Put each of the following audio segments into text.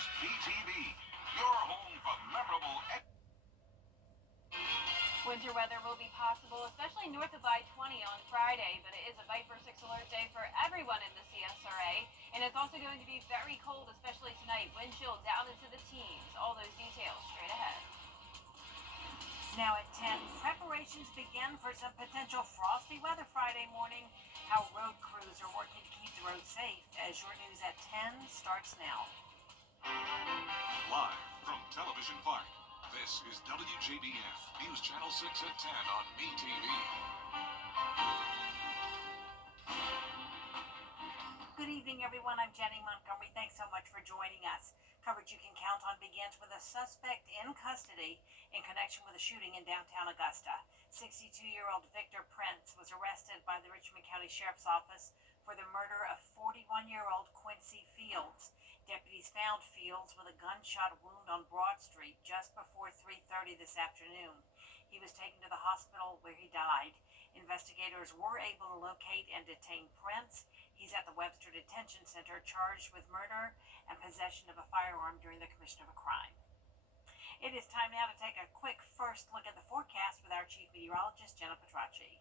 WJBF, your home for memorable. Winter weather will be possible, especially north of I-20 on Friday, but it is a Viper 6 alert day for everyone in the CSRA. And it's also going to be very cold, especially tonight. Wind chill down into the teens. All those details straight ahead. Now at 10, preparations begin for some potential frosty weather Friday morning. How road crews are working to keep the roads safe as your news at 10 starts now. Live from Television Park, this is WJBF, News Channel 6 at 10 on MeTV. Good evening, everyone. I'm Jenny Montgomery. Thanks so much for joining us. Coverage you can count on begins with a suspect in custody in connection with a shooting in downtown Augusta. 62-year-old Victor Prince was arrested by the Richmond County Sheriff's Office for the murder of 41-year-old Quincy Fields. Deputies found Fields with a gunshot wound on Broad Street just before 3:30 this afternoon. He was taken to the hospital where he died. Investigators were able to locate and detain Prince. He's at the Webster Detention Center charged with murder and possession of a firearm during the commission of a crime. It is time now to take a quick first look at the forecast with our chief meteorologist, Jenna Petracci.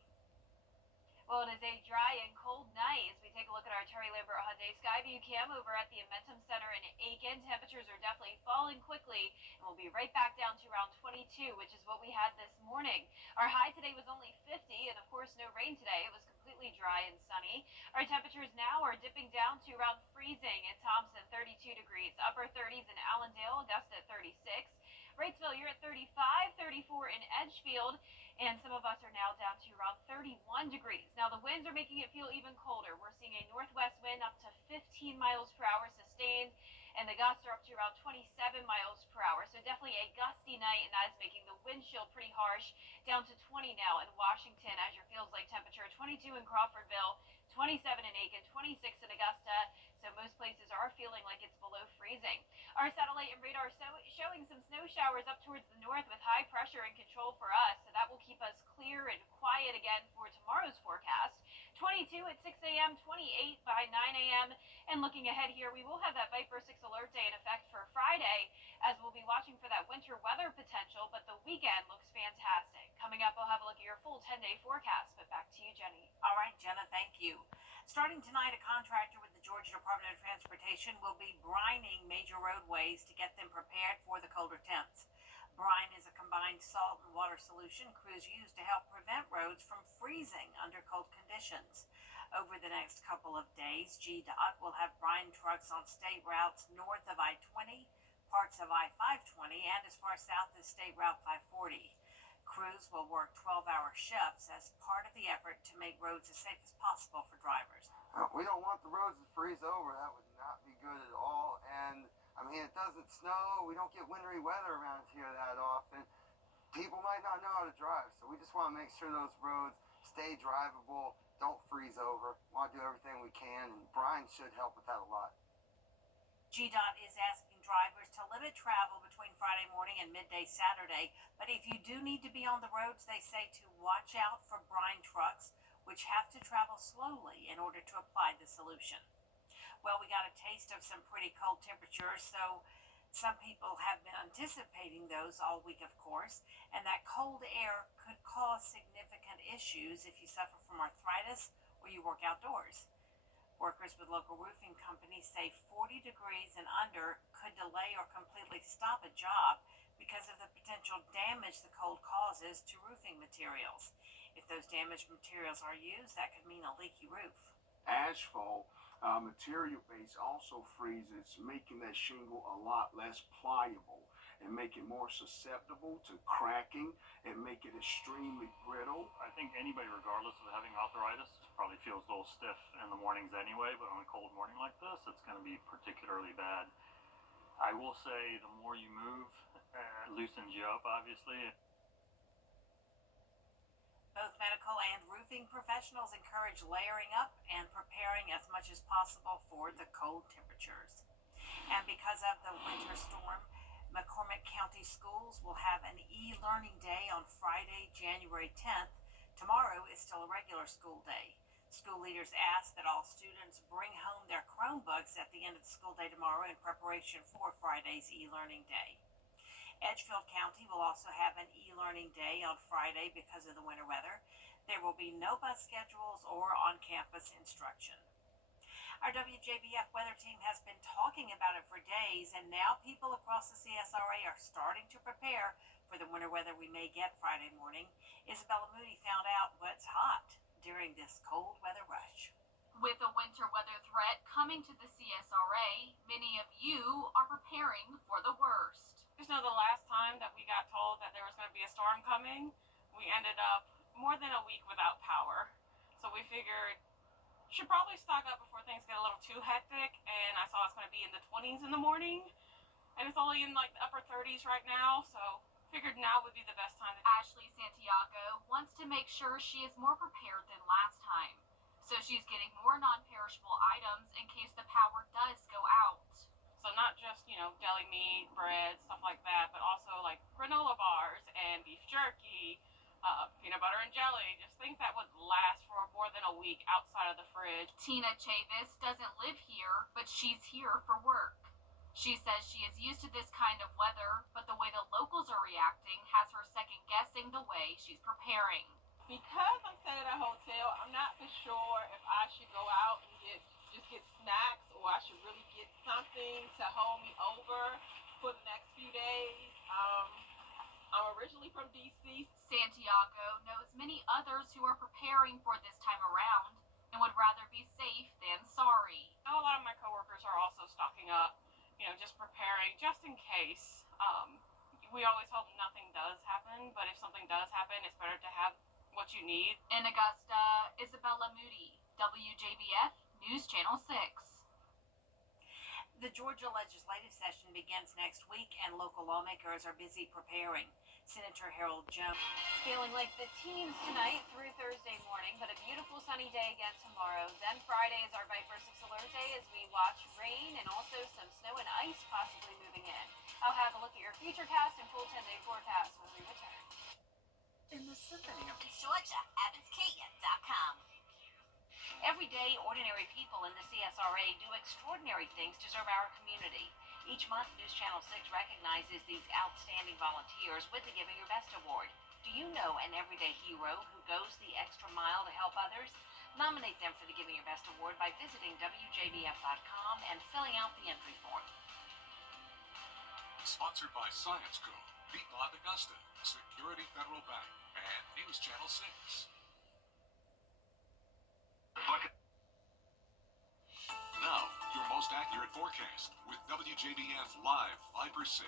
Well, it is a dry and cold night as we take a look at our Terry Lambert Hyundai Skyview cam over at the Amentum Center in Aiken. Temperatures are definitely falling quickly, and we'll be right back down to around 22, which is what we had this morning. Our high today was only 50, and of course, no rain today. It was completely dry and sunny. Our temperatures now are dipping down to around freezing in Thompson, 32 degrees, upper 30s in Allendale, Augusta at 36. Wrightsville, you're at 35, 34 in Edgefield, and some of us are now down to around 31 degrees. Now, the winds are making it feel even colder. We're seeing a northwest wind up to 15 miles per hour sustained, and the gusts are up to around 27 miles per hour. So definitely a gusty night, and that is making the wind chill pretty harsh, down to 20 now in Washington as your feels like temperature, 22 in Crawfordville, 27 in Aiken, 26 in Augusta. So most places are feeling like it's below freezing. Our satellite and radar showing some snow showers up towards the north with high pressure and control for us. So that will keep us clear and quiet again for tomorrow's forecast. 22 at 6 a.m., 28 by 9 a.m. And looking ahead here, we will have that Viper 6 alert day in effect for Friday as we'll be watching for that winter weather potential, but the weekend looks fantastic. Coming up, we'll have a look at your full 10-day forecast, but back to you, Jenny. All right, Jenna, thank you. Starting tonight, a contractor with the Georgia Department of Transportation will be brining major roadways to get them prepared for the colder temps. Brine is a combined salt and water solution crews use to help prevent roads from freezing under cold conditions. Over the next couple of days, GDOT will have brine trucks on state routes north of I-20, parts of I-520, and as far south as State Route 540. Crews will work 12-hour shifts as part of the effort to make roads as safe as possible for drivers. We don't want the roads to freeze over. That would not be good at all. And I mean, it doesn't snow. We don't get wintry weather around here that often. People might not know how to drive, so we just want to make sure those roads stay drivable, don't freeze over. We want to do everything we can, and brine should help with that a lot. GDOT is asking drivers to limit travel between Friday morning and midday Saturday, but if you do need to be on the roads, they say to watch out for brine trucks, which have to travel slowly in order to apply the solution. Well, we got a taste of some pretty cold temperatures, so some people have been anticipating those all week, of course, and that cold air could cause significant issues if you suffer from arthritis or you work outdoors. Workers with local roofing companies say 40 degrees and under could delay or completely stop a job because of the potential damage the cold causes to roofing materials. If those damaged materials are used, that could mean a leaky roof. Asphalt material base also freezes, making that shingle a lot less pliable and make it more susceptible to cracking and make it extremely brittle. I think anybody, regardless of having arthritis, probably feels a little stiff in the mornings anyway, but on a cold morning like this, it's going to be particularly bad. I will say the more you move, loosens you up, obviously. Both medical and roofing professionals encourage layering up and preparing as much as possible for the cold temperatures. And because of the winter storm, McCormick County Schools will have an e-learning day on Friday, January 10th. Tomorrow is still a regular school day. School leaders ask that all students bring home their Chromebook plugs at the end of the school day tomorrow in preparation for Friday's e-learning day. Edgefield County will also have an e-learning day on Friday because of the winter weather. There will be no bus schedules or on-campus instruction. Our WJBF weather team has been talking about it for days, and now people across the CSRA are starting to prepare for the winter weather we may get Friday morning. Isabella Moody found out what's hot during this cold weather rush. With a winter weather threat coming to the CSRA, many of you are preparing for the worst. Just know the last time that we got told that there was going to be a storm coming, we ended up more than a week without power. So we figured should probably stock up before things get a little too hectic. And I saw it's going to be in the 20s in the morning, and it's only in like the upper 30s right now. So figured now would be the best time. Ashley Santiago wants to make sure she is more prepared than last time. So she's getting more non-perishable items in case the power does go out. So not just, deli meat, bread, stuff like that, but also like granola bars and beef jerky, peanut butter and jelly, just things that would last for more than a week outside of the fridge. Tina Chavis doesn't live here, but she's here for work. She says she is used to this kind of weather, but the way the locals are reacting has her second guessing the way she's preparing. Because I'm staying at a hotel, I'm not for sure if I should go out and just get snacks, or I should really get something to hold me over for the next few days. I'm originally from DC. Santiago knows many others who are preparing for this time around and would rather be safe than sorry. I know a lot of my coworkers are also stocking up, just preparing just in case. We always hope nothing does happen, but if something does happen, it's better to have what you need. In Augusta, Isabella Moody, WJBF News Channel 6. The Georgia legislative session begins next week, and local lawmakers are busy preparing. Senator Harold Jones. Feeling like the teens tonight through Thursday morning, but a beautiful sunny day again tomorrow. Then Friday is our Viper 6 alert day as we watch rain and also some snow and ice possibly moving in. I'll have a look at your futurecast and full 10-day forecast when we return. In the symphony of Georgia, EvansKaya.com. Every day, ordinary people in the CSRA do extraordinary things to serve our community. Each month, News Channel 6 recognizes these outstanding volunteers with the Giving Your Best Award. Do you know an everyday hero who goes the extra mile to help others? Nominate them for the Giving Your Best Award by visiting WJBF.com and filling out the entry form. Sponsored by Science Co., Beat Lot Augusta, Security Federal Bank, and News Channel 6. Now, your most accurate forecast with WJBF Live Viper 6.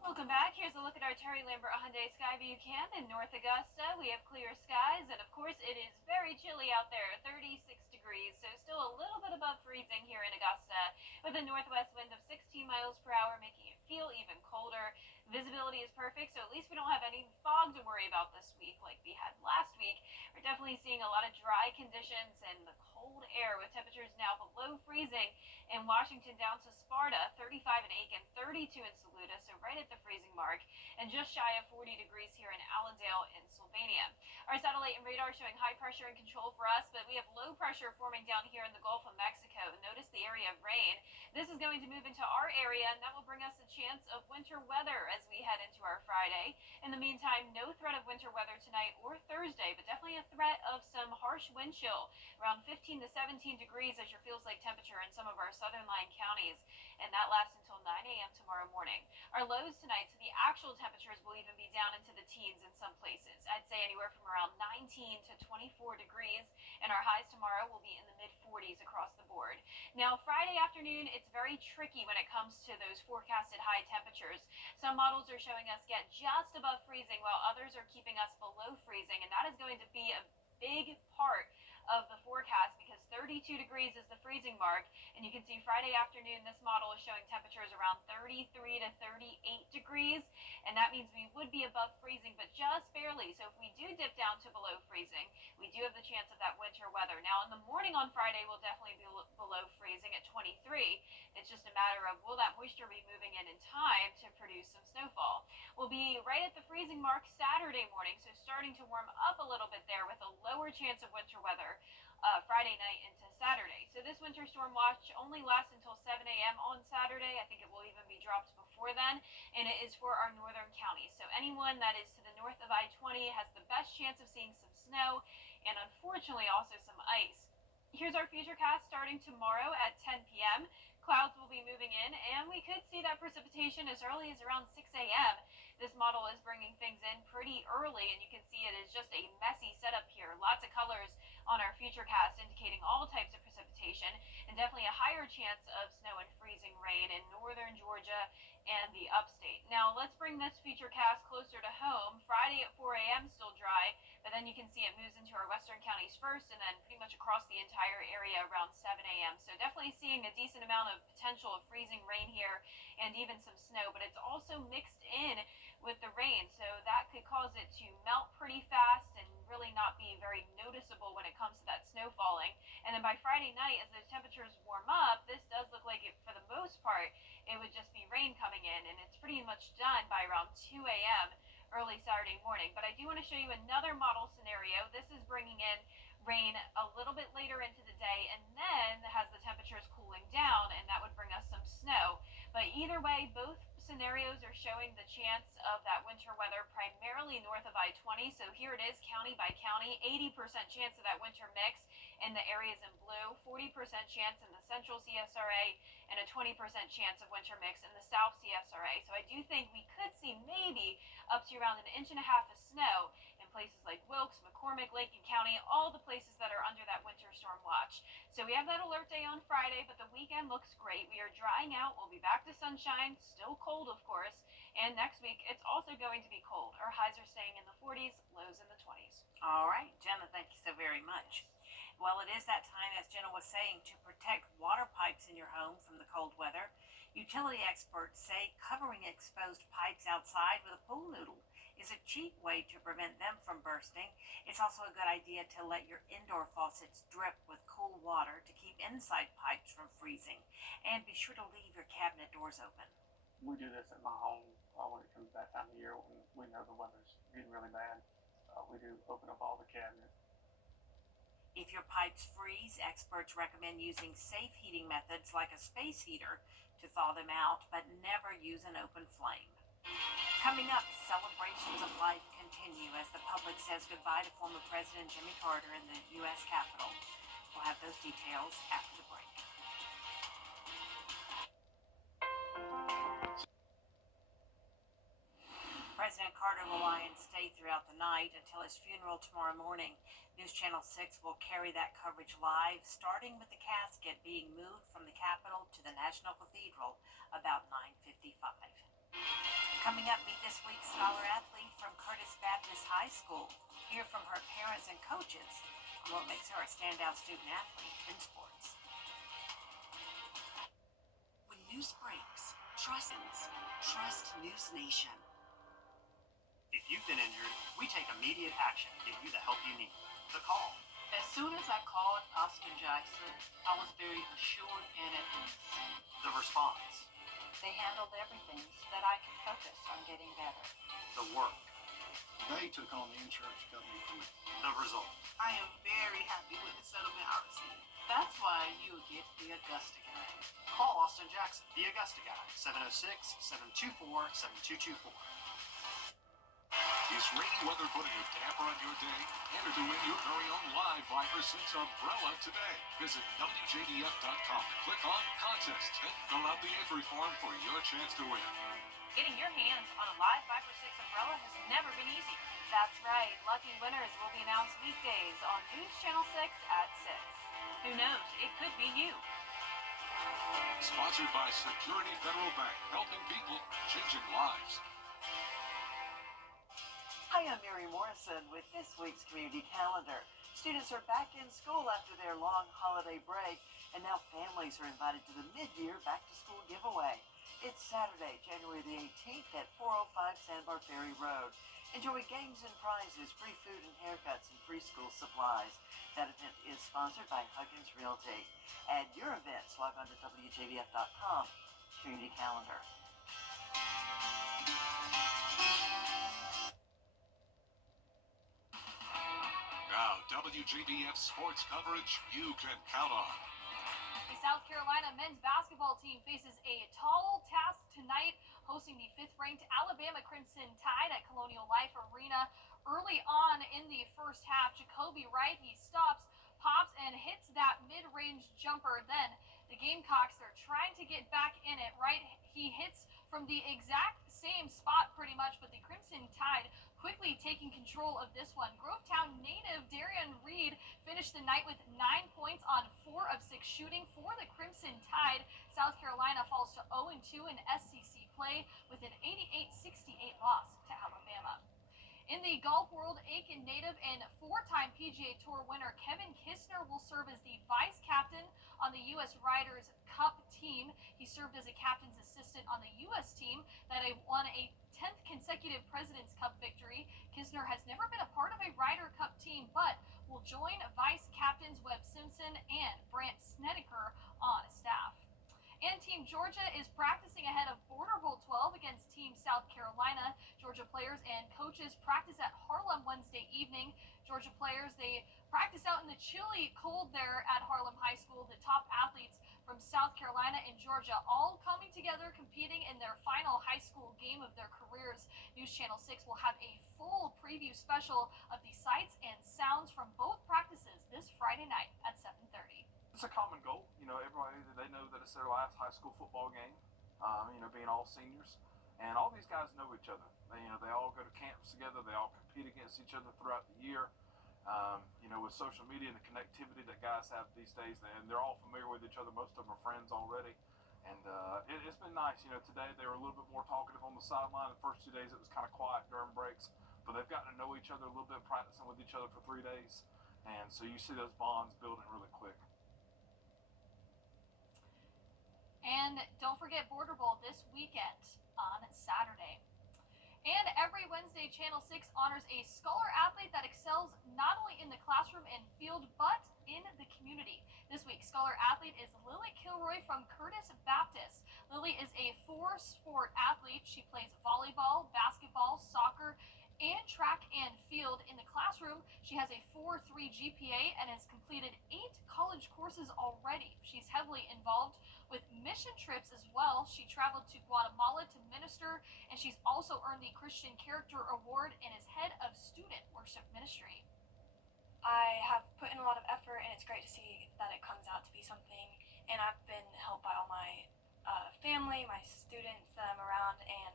Welcome back. Here's a look at our Terry Lambert Hyundai Skyview Cam in North Augusta. We have clear skies, and of course, it is very chilly out there, 36 degrees, so still a little bit above freezing here in Augusta, with a northwest wind of 16 miles per hour, making it feel even colder. Visibility is perfect, so at least we don't have any fog to worry about this week like we had last week. We're definitely seeing a lot of dry conditions and the cold air with temperatures now below freezing in Washington down to Sparta, 35 in Aiken, 32 in Saluda, so right at the freezing mark, and just shy of 40 degrees here in Allendale in Sylvania. Our satellite and radar showing high pressure and control for us, but we have low pressure forming down here in the Gulf of Mexico. Notice the area of rain. This is going to move into our area, and that will bring us a chance of winter weather as we head into our Friday. In the meantime, no threat of winter weather tonight or Thursday, but definitely a threat of some harsh wind chill, around 15 to 17 degrees as your feels like temperature in some of our southern lying counties, and that lasts until 9 a.m. tomorrow morning. Our lows tonight, so the actual temperatures will even be down into the teens in some places. I'd say anywhere from around 19 to 24 degrees, and our highs tomorrow will be in the mid-40s across the board. Now, Friday afternoon, it's very tricky when it comes to those forecasted high temperatures. Some models are showing us get just above freezing, while others are keeping us below freezing, and that is going to be a big part of the forecast because 32 degrees is the freezing mark, and you can see Friday afternoon this model is showing temperatures around 33 to 38 degrees, and that means we would be above freezing, but just barely. So if we do dip down to below freezing, we do have the chance of that winter weather. Now in the morning on Friday we'll definitely be below freezing at 23. It's just a matter of will that moisture be moving in time to produce some snowfall. We'll be right at the freezing mark Saturday morning, so starting to warm up a little bit there with a lower chance of winter weather Friday night into Saturday. So this winter storm watch only lasts until a.m. on Saturday. I think it will even be dropped before then, and it is for our northern counties. So anyone that is to the north of I-20 has the best chance of seeing some snow and unfortunately also some ice. Here's our futurecast starting tomorrow at 10 p.m. Clouds will be moving in, and we could see that precipitation as early as around 6 a.m. This model is bringing things in pretty early, and you can see it is just a messy setup here. Lots of colors on our futurecast indicating all types of precipitation, and definitely a higher chance of snow and freezing rain in northern Georgia and the upstate. Now, let's bring this futurecast closer to home. Friday at 4 a.m. still dry, but then you can see it moves into our western counties first, and then pretty much across the entire area around 7 a.m. So definitely seeing a decent amount of potential of freezing rain here and even some snow, but it's also mixed in with the rain, so that could cause it to melt pretty fast and really not be very noticeable when it comes to that snow falling. And then by Friday night, as those temperatures warm up, this does look like it, for the most part, it would just be rain coming in, and it's pretty much done by around 2 a.m. early Saturday morning. But I do want to show you another model scenario. This is bringing in rain a little bit later into the day, and then has the temperatures cooling down, and that would bring us some snow. But either way, both scenarios are showing the chance of that winter weather primarily north of I-20. So here it is county by county, 80% chance of that winter mix in the areas in blue, 40% chance in the central CSRA, and a 20% chance of winter mix in the south CSRA. So I do think we could see maybe up to around 1.5 inches of snow in places like Wilkes, McCormick, Lincoln County, all the places that are under that winter storm watch. So we have that alert day on Friday, but the weekend looks great. We are drying out. We'll be back to sunshine, still cold, of course. And next week, it's also going to be cold. Our highs are staying in the 40s, lows in the 20s. All right, Jenna, thank you so very much. Well, it is that time, as Jenna was saying, to protect water pipes in your home from the cold weather. Utility experts say covering exposed pipes outside with a pool noodle is a cheap way to prevent them from bursting. It's also a good idea to let your indoor faucets drip with cool water to keep inside pipes from freezing. And be sure to leave your cabinet doors open. We do this at my home when it comes that time of year when we know the weather's getting really bad. We do open up all the cabinets. If your pipes freeze, experts recommend using safe heating methods like a space heater to thaw them out, but never use an open flame. Coming up, celebrations of life continue as the public says goodbye to former President Jimmy Carter in the U.S. Capitol. We'll have those details after the break. President Carter will lie in state throughout the night until his funeral tomorrow morning. News Channel 6 will carry that coverage live, starting with the casket being moved from the Capitol to the National Cathedral about 9:55. Coming up, meet this week's scholar athlete from Curtis Baptist High School. Hear from her parents and coaches on what makes her a standout student athlete in sports. When news breaks, trust News Nation. If you've been injured, we take immediate action to give you the help you need. The call. As soon as I called Austin Jackson, I was very assured and at ease. The response. They handled everything so that I could focus on getting better. The work. They took on the insurance company for me. The result. I am very happy with the settlement I received. That's why you get the Augusta guy. Call Austin Jackson, the Augusta Guy, 706-724-7224. Is rainy weather putting a damper on your day? Enter to win your very own live Viper 6 umbrella today. Visit WJBF.com and click on Contest and fill out the entry form for your chance to win. Getting your hands on a live Viper 6 umbrella has never been easier. That's right. Lucky winners will be announced weekdays on News Channel 6 at 6. Who knows? It could be you. Sponsored by Security Federal Bank, helping people, changing lives. Hi, I'm Mary Morrison with this week's community calendar. Students are back in school after their long holiday break, and now families are invited to the mid-year back-to-school giveaway. It's Saturday, January the 18th at 405 Sandbar Ferry Road. Enjoy games and prizes, free food and haircuts, and free school supplies. That event is sponsored by Huggins Realty. Add your events, log on to WJBF.com. Community calendar. Now, WJBF sports coverage you can count on. The South Carolina men's basketball team faces Crimson Tide at Colonial Life Arena. Early on in the first half, Jacoby Wright, he stops, pops, and hits that mid-range jumper. Then the Gamecocks, they're trying to get back in it. Wright, he hits from the exact same spot pretty much, but the Crimson Tide quickly taking control of this one. Grovetown native Darian Reed finished the night with 9 points on 4 of 6 shooting for the Crimson Tide. South Carolina falls to 0-2 in SEC play with an 88-68 loss to Alabama. In the golf world, Aiken native and 4-time PGA Tour winner Kevin Kisner will serve as the vice captain on the U.S. Riders Cup team. He served as a captain's assistant on the U.S. team that won a 10th consecutive President's Cup victory. Kisner has never been a part of a Ryder Cup team, but will join vice captains Webb Simpson and Brant Snedeker on staff. And Team Georgia is practicing ahead of Border Bowl 12 against Team South Carolina. Georgia players and coaches practice at Harlem Wednesday evening. Georgia players, they practice out in the chilly cold there at Harlem High School. The top athletes from South Carolina and Georgia all coming together, competing in their final high school game of their careers. News Channel 6 will have a full preview special of the sights and sounds from both practices this Friday night at 7:30. It's a common goal. Everybody, they know that it's their last high school football game, being all seniors. And all these guys know each other. They all go to camps together. They all compete against each other throughout the year. With social media and the connectivity that guys have these days, and they're all familiar with each other. Most of them are friends already. And it's been nice. Today they were a little bit more talkative on the sideline. The first 2 days it was kind of quiet during breaks. But they've gotten to know each other a little bit, practicing with each other for 3 days. And so you see those bonds building really quick. And don't forget Border Bowl this weekend on Saturday. And every Wednesday, Channel 6 honors a scholar athlete that excels not only in the classroom and field, but in the community. This week's scholar athlete is Lily Kilroy from Curtis Baptist. Lily is a 4-sport athlete. She plays volleyball, basketball, soccer, and track and field. In the classroom, she has a 4.3 GPA and has completed 8 college courses already. She's heavily involved with mission trips as well. She traveled to Guatemala to minister, and she's also earned the Christian Character Award and is head of student worship ministry. I have put in a lot of effort, and it's great to see that it comes out to be something. And I've been helped by all my family, my students that I'm around, and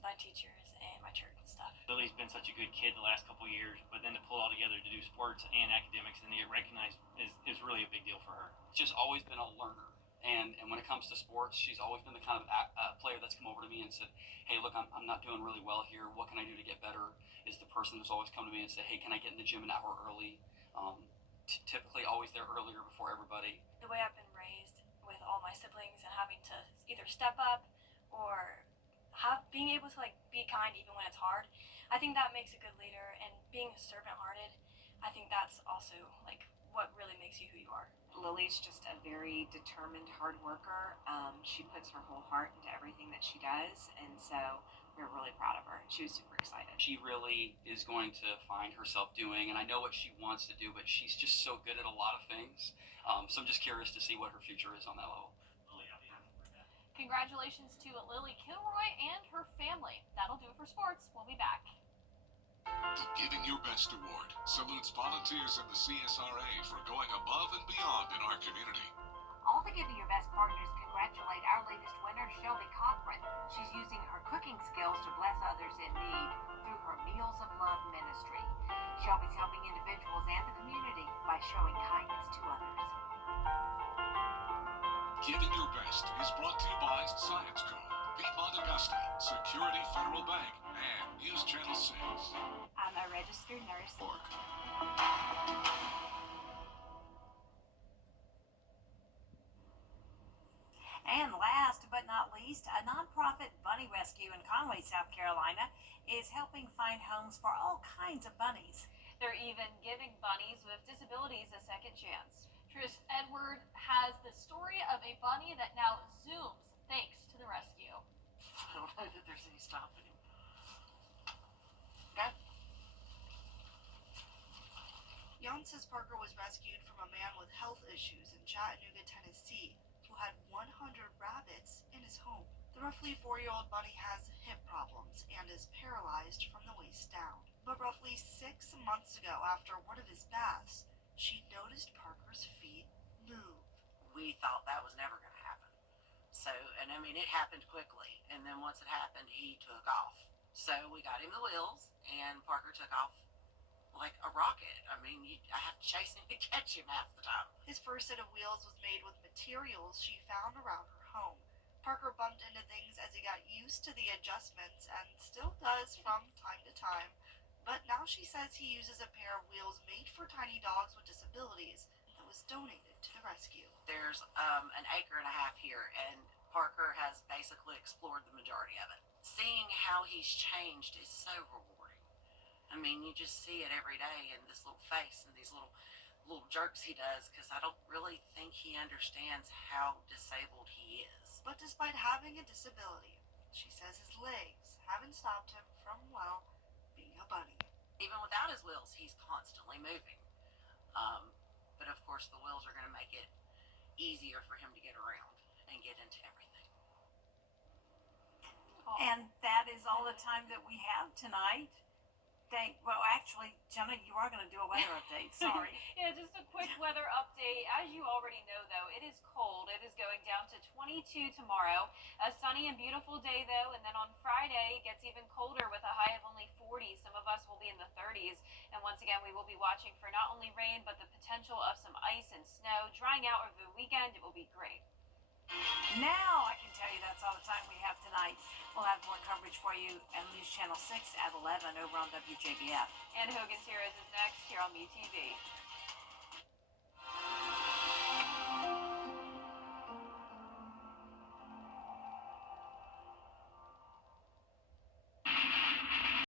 my teachers and my church and stuff. Lily's been such a good kid the last couple of years, but then to pull it all together to do sports and academics and to get recognized is really a big deal for her. She's always been a learner. And when it comes to sports, she's always been the kind of player that's come over to me and said, hey, look, I'm not doing really well here. What can I do to get better? Is the person who's always come to me and said, hey, can I get in the gym an hour early? Typically always there earlier before everybody. The way I've been raised with all my siblings and having to either step up or being able to be kind even when it's hard, I think that makes a good leader. And being servant-hearted, I think that's also what really makes you who you are. Lily's just a very determined hard worker. She puts her whole heart into everything that she does, and so we're really proud of her. She was super excited. She really is going to find herself doing, and I know what she wants to do, but she's just so good at a lot of things. So I'm just curious to see what her future is on that level. Congratulations to Lily Kilroy and her family. That'll do it for sports. We'll be back. The Giving Your Best Award salutes volunteers in the CSRA for going above and beyond in our community. All the Giving Your Best partners congratulate our latest winner, Shelby Cochran. She's using her cooking skills to bless others in need through her Meals of Love ministry. Shelby's helping individuals and the community by showing kindness to others. Giving Your Best is brought to you by Science Co., Piedmont Augusta, Security Federal Bank, and News Channel 6. I'm a registered nurse. And last but not least, a nonprofit bunny rescue in Conway, South Carolina, is helping find homes for all kinds of bunnies. They're even giving bunnies with disabilities a second chance. Tris Edward has the story of a bunny that now zooms thanks to the rescue. I don't know that there's any stopping him. Okay. Jancis Parker was rescued from a man with health issues in Chattanooga, Tennessee, who had 100 rabbits in his home. The roughly 4-year-old Bunny has hip problems and is paralyzed from the waist down. But roughly 6 months ago, after one of his baths, she noticed Parker's feet move. We thought that was never going to happen. So, and I mean, it happened quickly. And then once it happened, he took off. So we got him the wheels, and Parker took off like a rocket. I mean, I have to chase him to catch him half the time. His first set of wheels was made with materials she found around her home. Parker bumped into things as he got used to the adjustments and still does from time to time. But now she says he uses a pair of wheels made for tiny dogs with disabilities that was donated to the rescue. There's an acre and a half here, and Parker has basically explored the majority of it. Seeing how he's changed is so rewarding. I mean, you just see it every day in this little face and these little jerks he does, because I don't really think he understands how disabled he is. But despite having a disability, she says his legs haven't stopped him from, well, being a bunny. Even without his wheels, he's constantly moving. But of course, the wheels are going to make it easier for him to get around and get into everything. And that is all the time that we have tonight. Well, actually, Jenna, you are going to do a weather update. Sorry. Yeah, just a quick weather update. As you already know, though, it is cold. It is going down to 22 tomorrow. A sunny and beautiful day, though, and then on Friday, it gets even colder with a high of only 40. Some of us will be in the 30s. And once again, we will be watching for not only rain, but the potential of some ice and snow. Drying out over the weekend, it will be great. Now I can tell you that's all the time we have tonight. We'll have more coverage for you on News Channel 6 at 11 over on WJBF. And Hogan's Heroes is next here on MeTV.